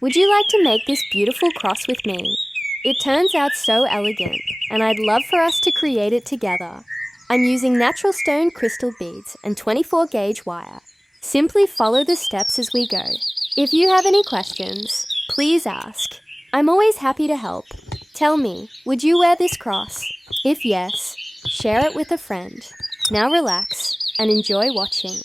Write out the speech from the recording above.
Would you like to make this beautiful cross with me? It turns out so elegant, and I'd love for us to create it together. I'm using natural stone crystal beads and 24 gauge wire. Simply follow the steps as we go. If you have any questions, please ask. I'm always happy to help. Tell me, would you wear this cross? If yes, share it with a friend. Now relax and enjoy watching.